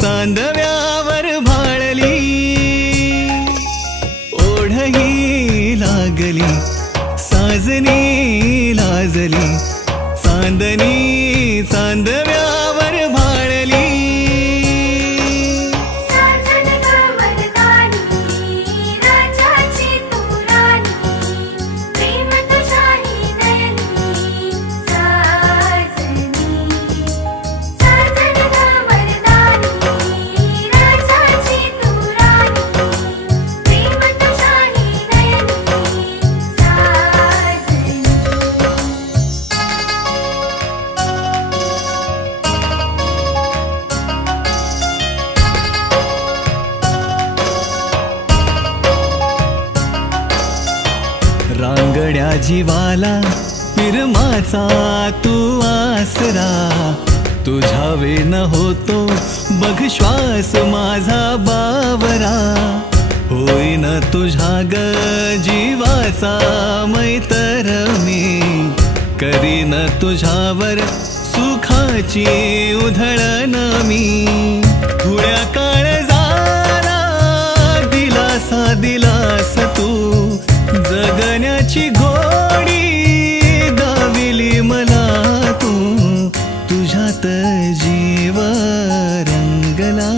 चांदव्यावर भाळली, ओढही लागली, साजनी लाजली, चांदणी चांदव्यावर भाळली. साजन गमनदानी राजाची तू राणी, प्रेम तुझ्याही नयनी साजनी. साजन गमनदानी राजाची तू राणी, प्रेम तुझ्याही नयनी साजनी. रांगड्या जीवाला पिरमाचा तू आसरा, तुझ्या वेन होतो बघ श्वास माझा बावरा. होईन तुझ्या ग जीवाचा मैतर मी, करीन तुझ्यावर सुखाची उधळण मी. थोड्या काळजाला दिलासा दिलास तू, जगण्याची घोडी दाविली मला तू. तुझ्यात जीव रंगला,